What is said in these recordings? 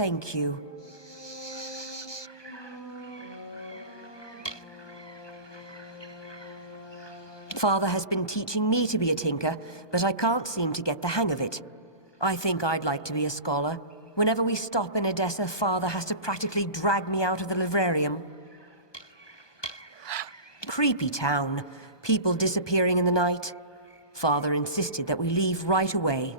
thank you. Father has been teaching me to be a tinker, but I can't seem to get the hang of it. I think I'd like to be a scholar. Whenever we stop in Edessa, Father has to practically drag me out of the librarium. Creepy town. People disappearing in the night. Father insisted that we leave right away.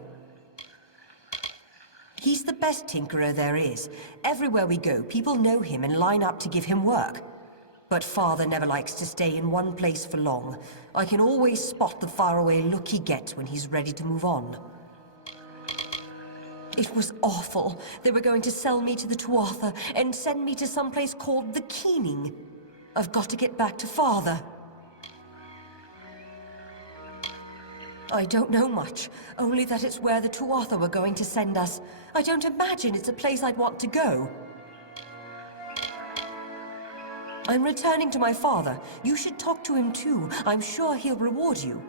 He's the best tinkerer there is. Everywhere we go, people know him and line up to give him work. But Father never likes to stay in one place for long. I can always spot the faraway look he gets when he's ready to move on. It was awful. They were going to sell me to the tuata and send me to some place called the Keening. I've got to get back to Father. I don't know much, only that it's where the tuata were going to send us. I don't imagine it's a place I'd want to go. I'm returning to my father. You should talk to him too. I'm sure he'll reward you.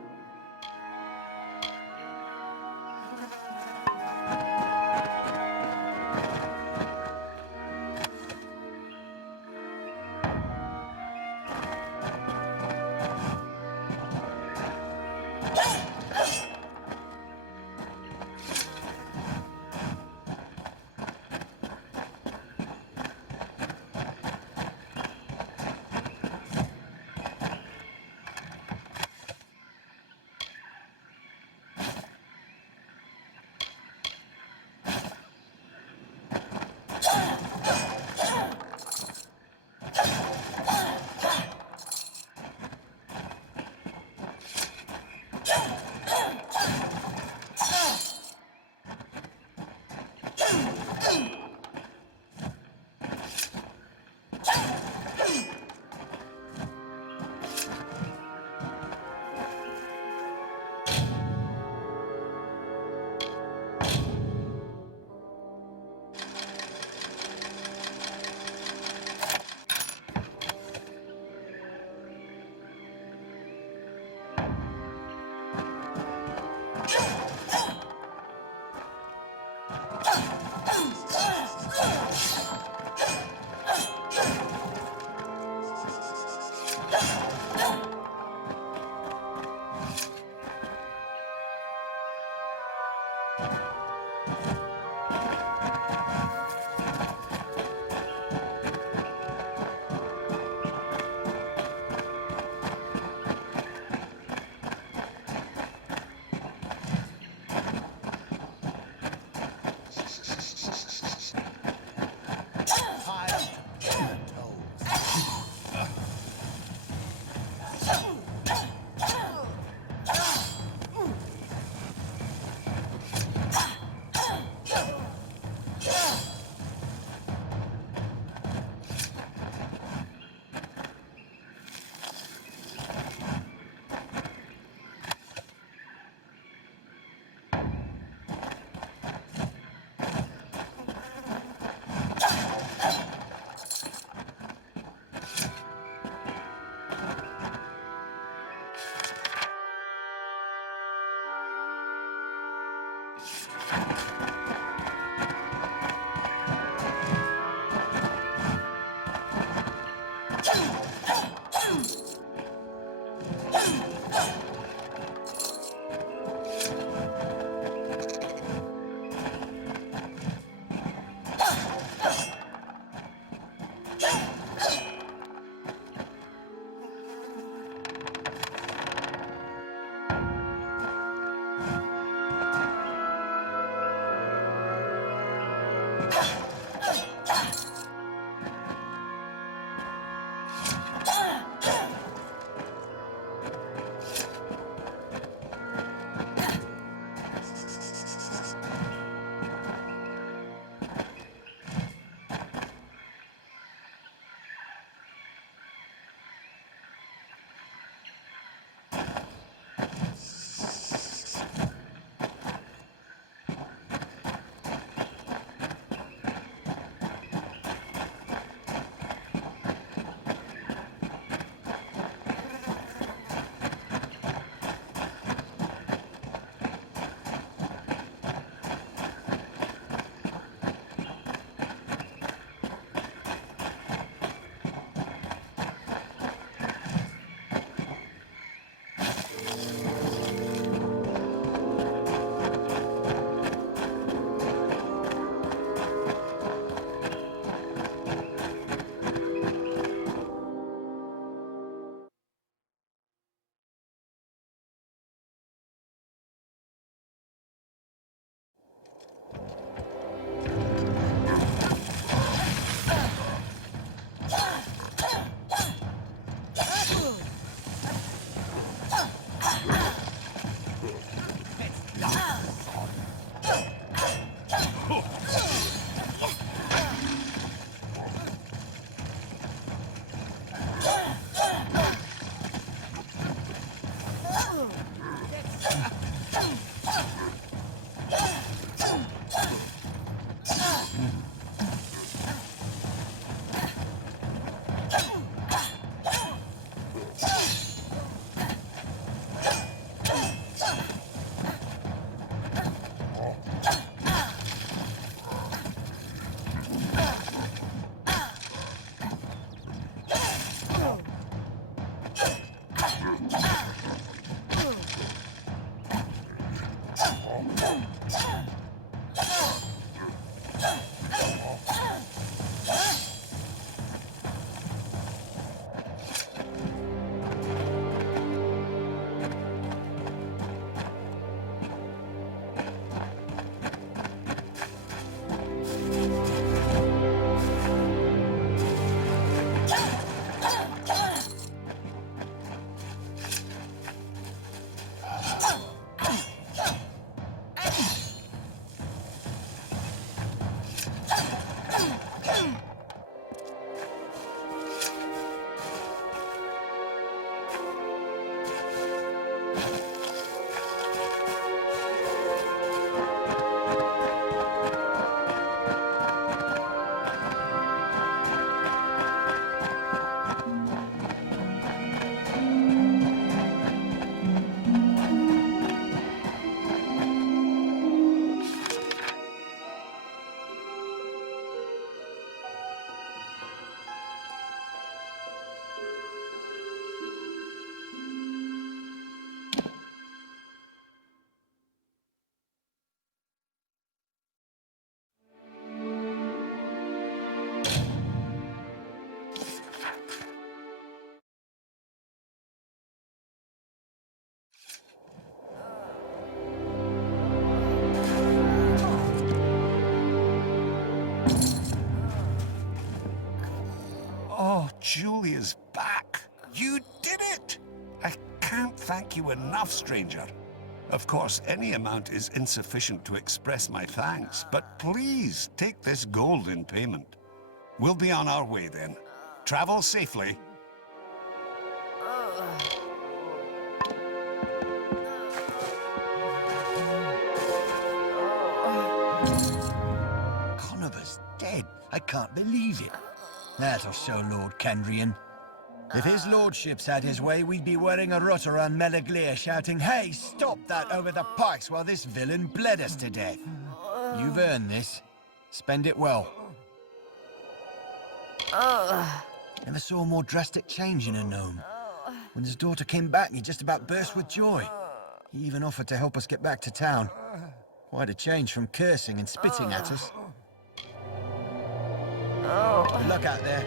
Julia's back. You did it! I can't thank you enough, stranger. Of course, any amount is insufficient to express my thanks, but please take this gold in payment. We'll be on our way then. Travel safely. Conover's dead. I can't believe it. That'll show Lord Kendrian. If his lordship's had his way, we'd be wearing a rut around Melaglir shouting, "Hey, stop that over the pikes while this villain bled us to death." You've earned this. Spend it well. Never saw a more drastic change in a gnome. When his daughter came back, he just about burst with joy. He even offered to help us get back to town. Quite a change from cursing and spitting at us. Good luck out there.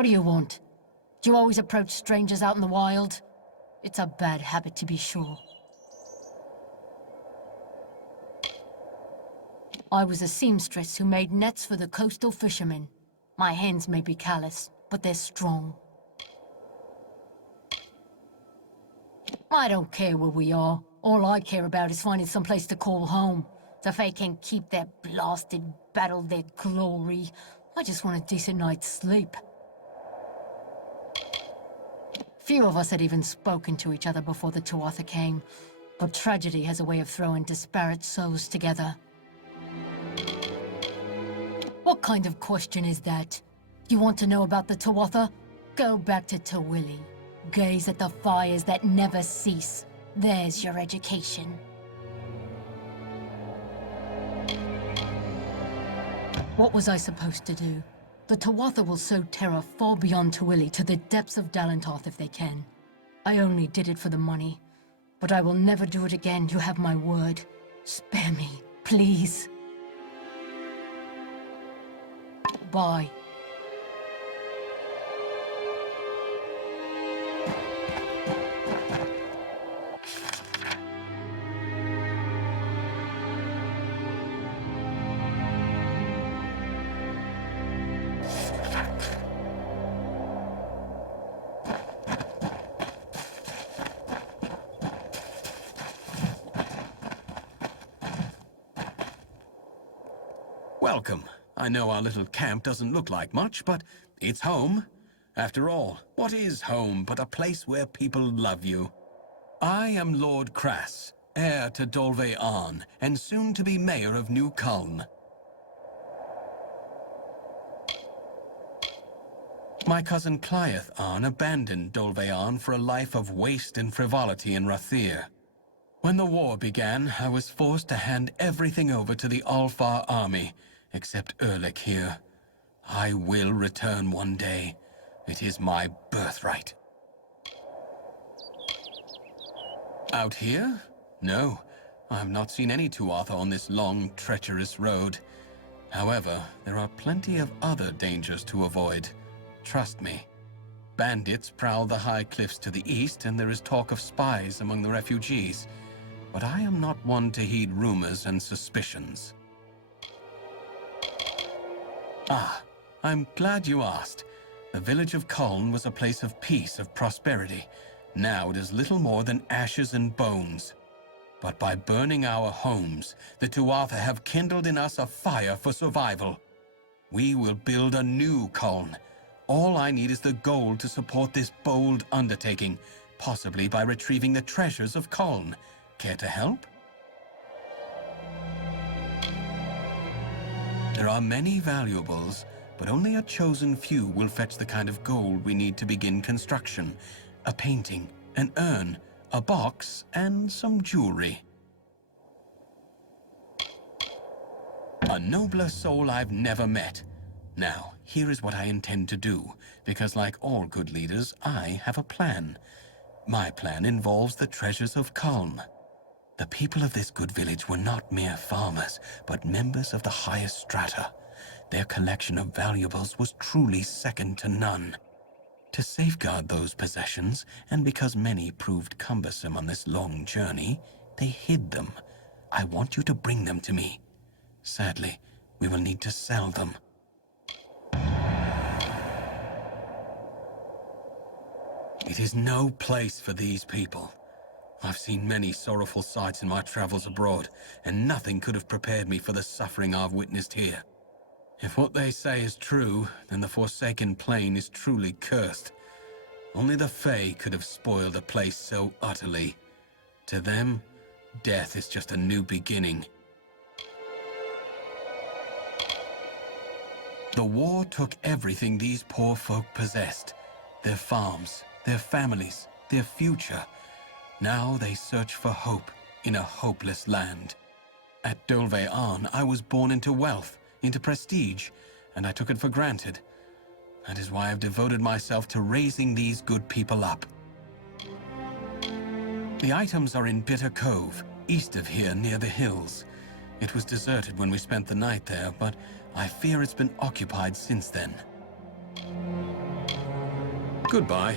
What do you want? Do you always approach strangers out in the wild? It's a bad habit, to be sure. I was a seamstress who made nets for the coastal fishermen. My hands may be callous, but they're strong. I don't care where we are. All I care about is finding some place to call home. So if they can keep their blasted battle their glory, I just want a decent night's sleep. Few of us had even spoken to each other before the tuata came, but tragedy has a way of throwing disparate souls together. What kind of question is that? You want to know about the tuata? Go back to Tawili. Gaze at the fires that never cease. There's your education. What was I supposed to do? The tuata will sow terror far beyond Tawili to the depths of Dalentarth if they can. I only did it for the money. But I will never do it again, you have my word. Spare me, please. Bye. Welcome. I know our little camp doesn't look like much, but it's home. After all, what is home but a place where people love you? I am Lord Crass, heir to Dolve Arn, and soon to be mayor of New Culm. My cousin Cliath Arn abandoned Dolve Arn for a life of waste and frivolity in Rathir. When the war began, I was forced to hand everything over to the Alfar army, except Erlich here. I will return one day. It is my birthright. Out here? No. I have not seen any tuatha on this long, treacherous road. However, there are plenty of other dangers to avoid. Trust me. Bandits prowl the high cliffs to the east, and there is talk of spies among the refugees. But I am not one to heed rumors and suspicions. Ah, I'm glad you asked. The village of Culm was a place of peace, of prosperity. Now it is little more than ashes and bones. But by burning our homes, the tuatha have kindled in us a fire for survival. We will build a new Culm. All I need is the gold to support this bold undertaking, possibly by retrieving the treasures of Culm. Care to help? There are many valuables, but only a chosen few will fetch the kind of gold we need to begin construction. A painting, an urn, a box, and some jewelry. A nobler soul I've never met. Now, here is what I intend to do, because like all good leaders, I have a plan. My plan involves the treasures of Culm. The people of this good village were not mere farmers, but members of the highest strata. Their collection of valuables was truly second to none. To safeguard those possessions, and because many proved cumbersome on this long journey, they hid them. I want you to bring them to me. Sadly, we will need to sell them. It is no place for these people. I've seen many sorrowful sights in my travels abroad, and nothing could have prepared me for the suffering I've witnessed here. If what they say is true, then the Forsaken Plain is truly cursed. Only the Fae could have spoiled a place so utterly. To them, death is just a new beginning. The war took everything these poor folk possessed. Their farms, their families, their future. Now they search for hope in a hopeless land. At Dolve'an, I was born into wealth, into prestige, and I took it for granted. That is why I've devoted myself to raising these good people up. The items are in Bitter Cove, east of here near the hills. It was deserted when we spent the night there, but I fear it's been occupied since then. Goodbye.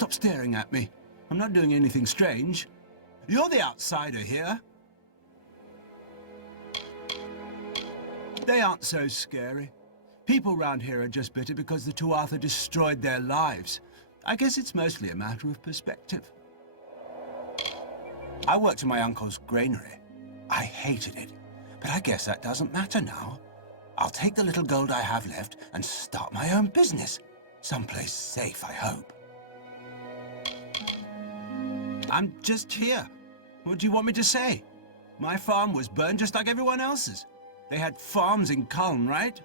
Stop staring at me. I'm not doing anything strange. You're the outsider here. They aren't so scary. People round here are just bitter because the Tuatha destroyed their lives. I guess it's mostly a matter of perspective. I worked in my uncle's granary. I hated it, but I guess that doesn't matter now. I'll take the little gold I have left and start my own business. Someplace safe, I hope. I'm just here. What do you want me to say? My farm was burned just like everyone else's. They had farms in Culm, right?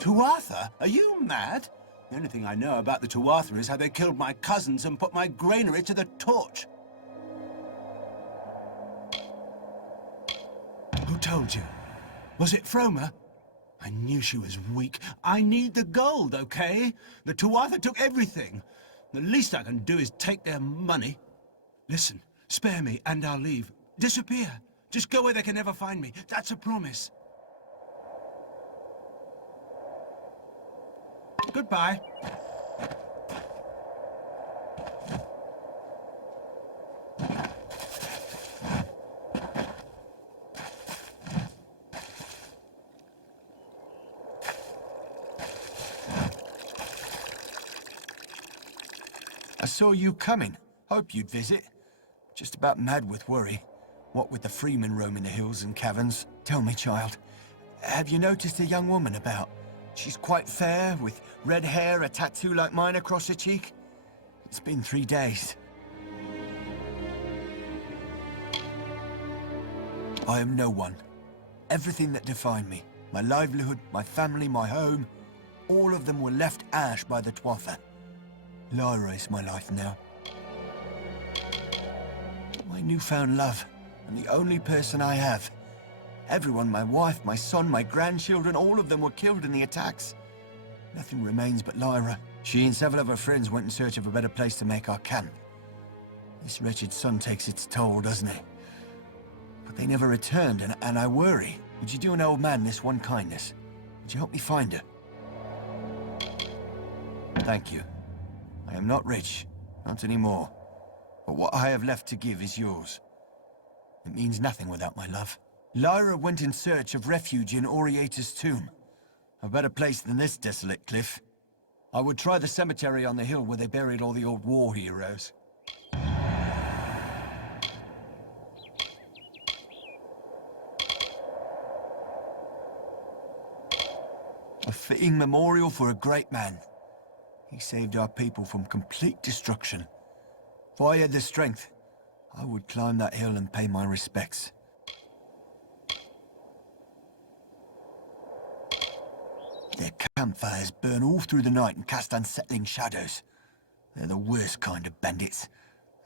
Tuatha? Are you mad? The only thing I know about the Tuatha is how they killed my cousins and put my granary to the torch. Who told you? Was it Froma? I knew she was weak. I need the gold, okay? The Tuatha took everything. The least I can do is take their money. Listen, spare me and I'll leave. Disappear. Just go where they can never find me. That's a promise. Goodbye. I saw you coming. Hope you'd visit. Just about mad with worry. What with the freemen roaming the hills and caverns. Tell me, child, have you noticed a young woman about? She's quite fair, with red hair, a tattoo like mine across her cheek. It's been 3 days. I am no one. Everything that defined me, my livelihood, my family, my home, all of them were left ash by the Tuatha. Lyra is my life now. My newfound love, and the only person I have. Everyone, my wife, my son, my grandchildren, all of them were killed in the attacks. Nothing remains but Lyra. She and several of her friends went in search of a better place to make our camp. This wretched sun takes its toll, doesn't it? But they never returned, and I worry. Would you do an old man this one kindness? Would you help me find her? Thank you. I am not rich, not anymore. But what I have left to give is yours. It means nothing without my love. Lyra went in search of refuge in Oriata's tomb. A better place than this desolate cliff. I would try the cemetery on the hill where they buried all the old war heroes. A fitting memorial for a great man. He saved our people from complete destruction. If I had the strength, I would climb that hill and pay my respects. Their campfires burn all through the night and cast unsettling shadows. They're the worst kind of bandits.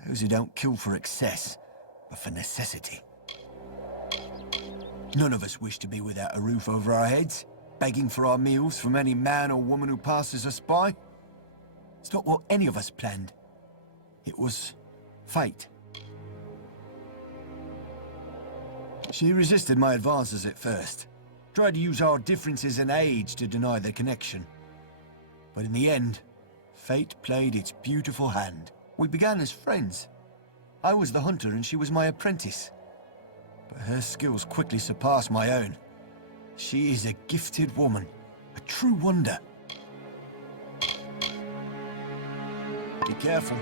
Those who don't kill for excess, but for necessity. None of us wish to be without a roof over our heads, begging for our meals from any man or woman who passes us by. It's not what any of us planned. It was fate. She resisted my advances at first. Tried to use our differences in age to deny their connection. But in the end, fate played its beautiful hand. We began as friends. I was the hunter and she was my apprentice. But her skills quickly surpassed my own. She is a gifted woman, a true wonder. Be careful.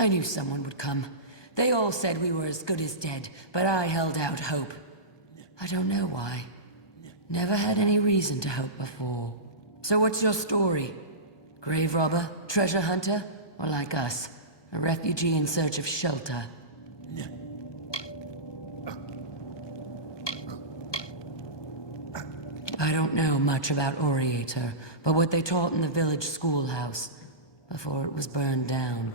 I knew someone would come. They all said we were as good as dead, but I held out hope. I don't know why. Never had any reason to hope before. So what's your story? Grave robber, treasure hunter, or like us, a refugee in search of shelter? I don't know much about Oriator, but what they taught in the village schoolhouse, before it was burned down.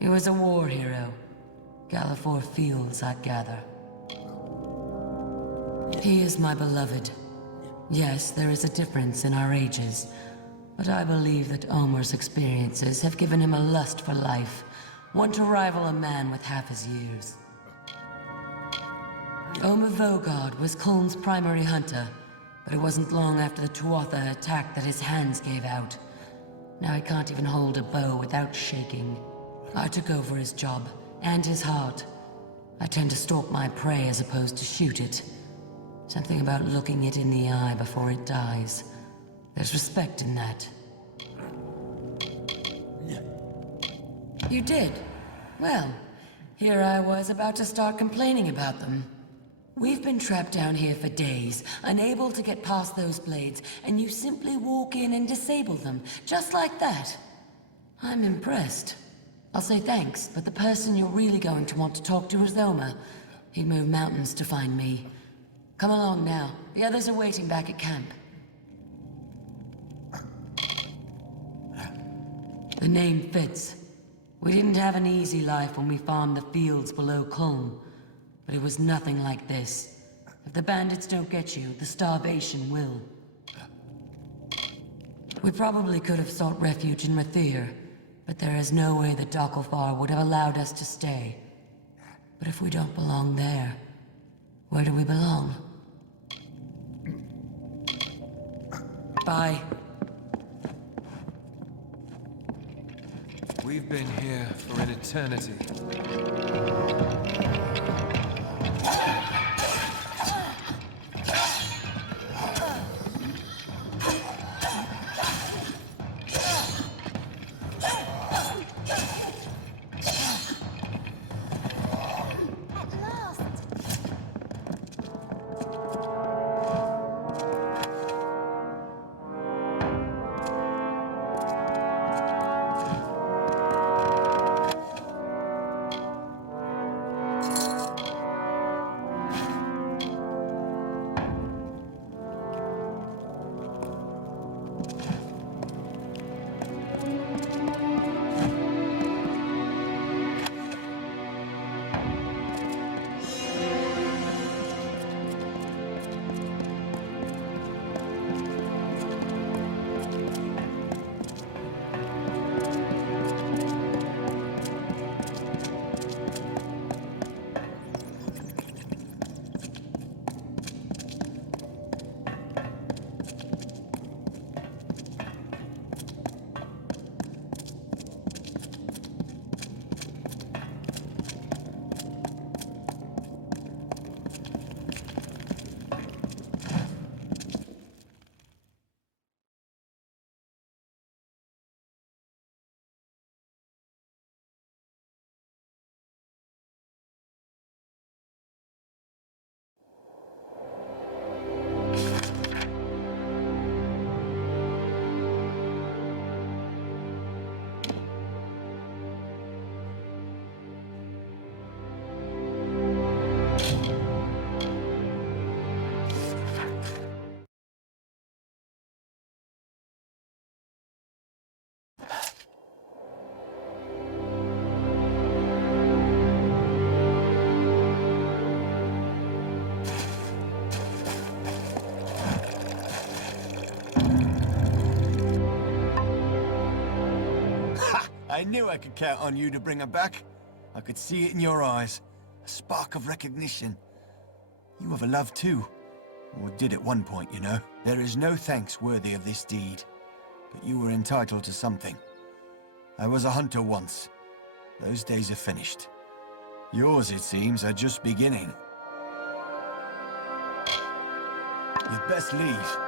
He was a war hero. Gallifore Fields, I'd gather. He is my beloved. Yes, there is a difference in our ages, but I believe that Omer's experiences have given him a lust for life, one to rival a man with half his years. Omer Vogard was Kulm's primary hunter, but it wasn't long after the Tuatha attacked that his hands gave out. Now he can't even hold a bow without shaking. I took over his job, and his heart. I tend to stalk my prey as opposed to shoot it. Something about looking it in the eye before it dies. There's respect in that. You did? Well, here I was about to start complaining about them. We've been trapped down here for days, unable to get past those blades, and you simply walk in and disable them, just like that. I'm impressed. I'll say thanks, but the person you're really going to want to talk to is Thoma. He moved mountains to find me. Come along now. The others are waiting back at camp. The name fits. We didn't have an easy life when we farmed the fields below Culm, but it was nothing like this. If the bandits don't get you, the starvation will. We probably could have sought refuge in Rathir, but there is no way that Dokkalfar would have allowed us to stay. But if we don't belong there, where do we belong? Bye. We've been here for an eternity. I knew I could count on you to bring her back. I could see it in your eyes. A spark of recognition. You have a love too. Or did at one point, you know. There is no thanks worthy of this deed. But you were entitled to something. I was a hunter once. Those days are finished. Yours, it seems, are just beginning. You'd best leave.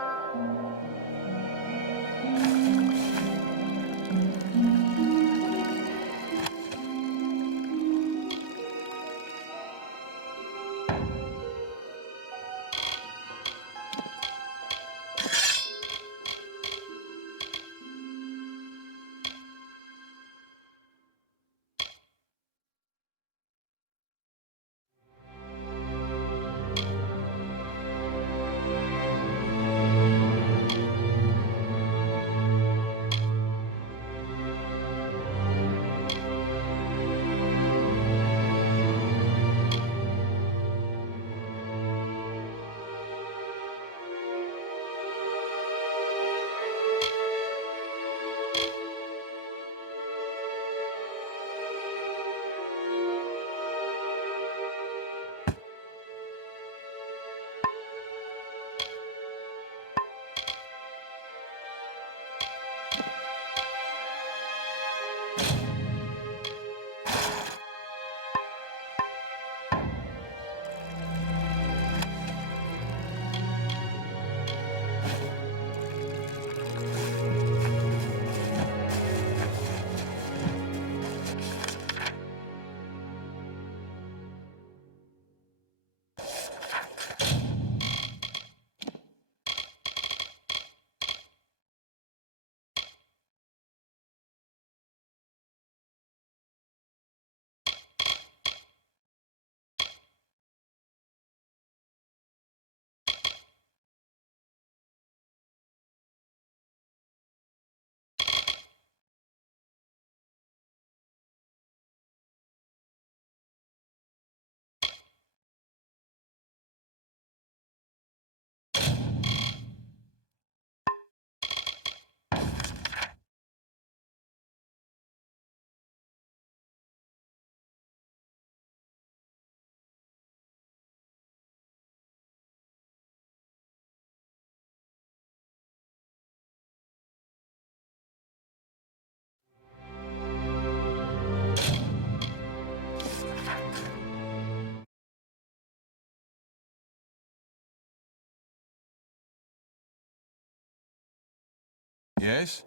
Yes?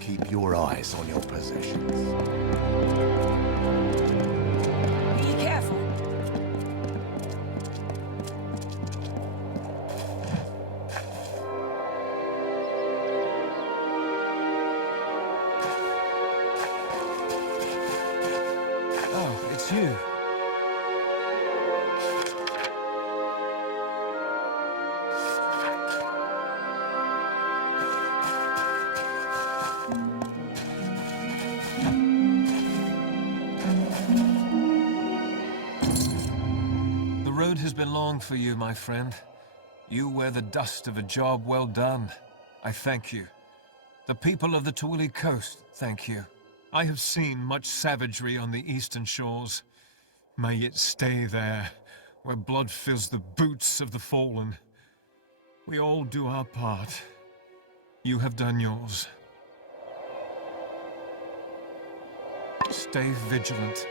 Keep your eyes on your possessions. Be careful. Oh, it's you. The road has been long for you, my friend. You wear the dust of a job well done. I thank you. The people of the Tuili coast thank you. I have seen much savagery on the eastern shores. May it stay there, where blood fills the boots of the fallen. We all do our part. You have done yours. Stay vigilant.